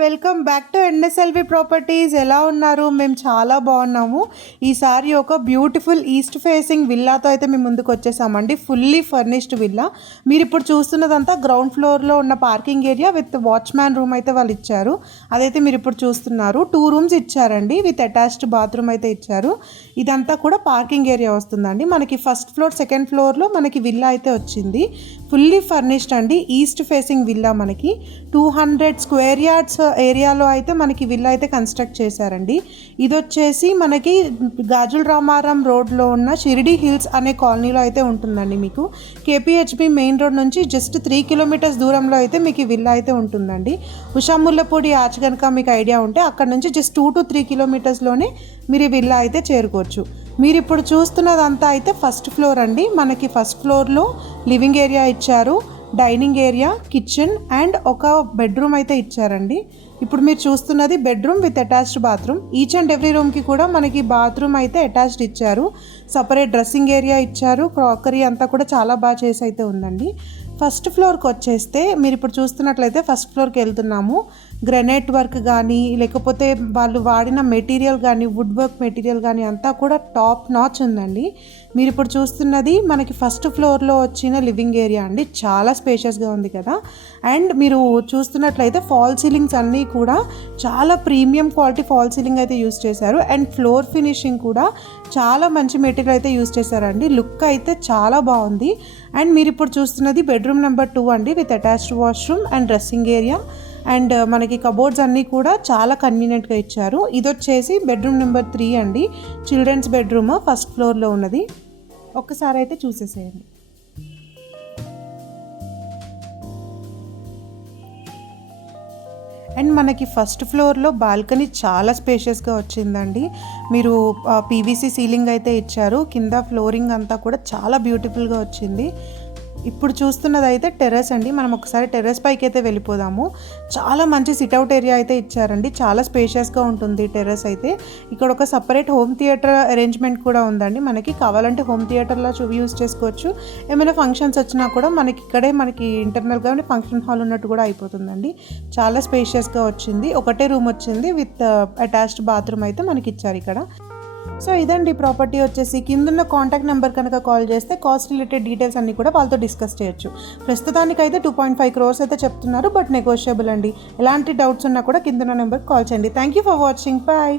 Welcome back to NSLV properties. ఎలా ఉన్నారు? మేము చాలా బాగున్నాము. ఈసారి ఒక బ్యూటిఫుల్ ఈస్ట్ ఫేసింగ్ విల్లాతో అయితే మేము ముందుకు వచ్చేసామండి. Fully furnished villa. మీరు ఇప్పుడు చూస్తున్నదంతా గ్రౌండ్ ఫ్లోర్లో ఉన్న parking area with watchman room అయితే వాళ్ళు ఇచ్చారు. అదైతే మీరు ఇప్పుడు చూస్తున్నారు. 2 రూమ్స్ ఇచ్చారండి విత్ అటాచ్డ్ బాత్రూమ్ అయితే ఇచ్చారు. ఇదంతా కూడా పార్కింగ్ ఏరియా వస్తుందండి. మనకి ఫస్ట్ ఫ్లోర్ సెకండ్ ఫ్లోర్లో మనకి విల్లా అయితే వచ్చింది. ఫుల్లీ ఫర్నిష్డ్ అండి. ఈస్ట్ ఫేసింగ్ విల్లా మనకి 200 స్క్వేర్ యార్డ్స్ ఏరియాలో అయితే మనకి విల్లా అయితే కన్స్ట్రక్ట్ చేశారండి. ఇది వచ్చేసి మనకి గాజుల రామారం రోడ్లో ఉన్న షిరిడి హిల్స్ అనే కాలనీలో అయితే ఉంటుందండి. మీకు కేపీహెచ్బి మెయిన్ రోడ్ నుంచి జస్ట్ 3 కిలోమీటర్స్ దూరంలో అయితే మీకు ఈ విల్లా అయితే ఉంటుందండి. ఉషాముల్లపూడి ఆర్చ్ కనుక మీకు ఐడియా ఉంటే అక్కడ నుంచి జస్ట్ 2 to 3 కిలోమీటర్స్లోనే మీరు ఈ విల్లా అయితే చేరుకోవచ్చు. మీరు ఇప్పుడు చూస్తున్నదంతా అయితే ఫస్ట్ ఫ్లోర్ అండి. మనకి ఫస్ట్ ఫ్లోర్లో లివింగ్ ఏరియా ఇచ్చారు, డైనింగ్ ఏరియా, కిచెన్ అండ్ ఒక బెడ్రూమ్ అయితే ఇచ్చారండి. ఇప్పుడు మీరు చూస్తున్నది bedroom with attached bathroom. Each and every రూమ్కి కూడా మనకి బాత్రూమ్ అయితే అటాచ్డ్ ఇచ్చారు. సపరేట్ డ్రెస్సింగ్ ఏరియా ఇచ్చారు. క్రాకరీ అంతా కూడా చాలా బాగా చేసి అయితే ఉందండి. ఫస్ట్ ఫ్లోర్కి వచ్చేస్తే మీరు ఇప్పుడు చూస్తున్నట్లయితే ఫస్ట్ ఫ్లోర్కి వెళ్తున్నాము. గ్రెనైట్ వర్క్ కానీ లేకపోతే వాళ్ళు వాడిన మెటీరియల్ కానీ వుడ్ వర్క్ మెటీరియల్ కానీ అంతా కూడా టాప్ నాచ్ ఉందండి. మీరు ఇప్పుడు చూస్తున్నది మనకి ఫస్ట్ ఫ్లోర్లో వచ్చిన లివింగ్ ఏరియా అండి. చాలా స్పేషియస్గా ఉంది కదా. అండ్ మీరు చూస్తున్నట్లయితే ఫాల్ సీలింగ్స్ అన్నీ కూడా చాలా ప్రీమియం క్వాలిటీ ఫాల్ సీలింగ్ అయితే యూస్ చేశారు. అండ్ ఫ్లోర్ ఫినిషింగ్ కూడా చాలా మంచి మెటీరియల్ అయితే యూస్ చేశారండి. లుక్ అయితే చాలా బాగుంది. అండ్ మీరు ఇప్పుడు చూస్తున్నది బెడ్రూమ్ నెంబర్ 2 అండి with attached washroom and dressing area and మనకి కబోర్డ్స్ అన్నీ కూడా చాలా కన్వీనియంట్గా ఇచ్చారు. ఇది వచ్చేసి బెడ్రూమ్ నెంబర్ 3 అండి. చిల్డ్రన్స్ బెడ్రూమ్ ఫస్ట్ ఫ్లోర్లో ఉన్నది. ఒక్కసారి అయితే చూసేసేయండి. అండ్ మనకి ఫస్ట్ ఫ్లోర్లో బాల్కనీ చాలా స్పేషియస్గా వచ్చిందండి. మీరు పీవీసీ సీలింగ్ అయితే ఇచ్చారు. కింద ఫ్లోరింగ్ అంతా కూడా చాలా బ్యూటిఫుల్గా వచ్చింది. ఇప్పుడు చూస్తున్నది అయితే టెర్రస్ అండి. మనం ఒకసారి టెర్రస్ పైకి అయితే వెళ్ళిపోదాము. చాలా మంచి సిట్అవుట్ ఏరియా అయితే ఇచ్చారండి. చాలా స్పేషియస్గా ఉంటుంది టెర్రస్ అయితే. ఇక్కడ ఒక సపరేట్ హోమ్ థియేటర్ అరేంజ్మెంట్ కూడా ఉందండి. మనకి కావాలంటే హోమ్ థియేటర్లో యూస్ చేసుకోవచ్చు. ఏమైనా ఫంక్షన్స్ వచ్చినా కూడా మనకి ఇక్కడే మనకి ఇంటర్నల్గా ఫంక్షన్ హాల్ ఉన్నట్టు కూడా అయిపోతుందండి. చాలా స్పేషియస్గా వచ్చింది. ఒకటే రూమ్ వచ్చింది విత్ అటాచ్డ్ బాత్రూమ్ అయితే మనకి ఇచ్చారు ఇక్కడ. సో ఇదండి ప్రాపర్టీ వచ్చేసి. కిందున్న కాంటాక్ట్ నెంబర్ కనుక కాల్ చేస్తే కాస్ట్ రిలేటెడ్ డీటెయిల్స్ అన్నీ కూడా వాళ్ళతో డిస్కస్ చేయొచ్చు. ప్రస్తుతానికైతే 2.5 crores అయితే చెప్తున్నారు, బట్ నెగోషియబుల్ అండి. ఎలాంటి డౌట్స్ ఉన్నా కూడా కిందున్న నెంబర్కి కాల్ చేయండి. Thank you for watching. Bye.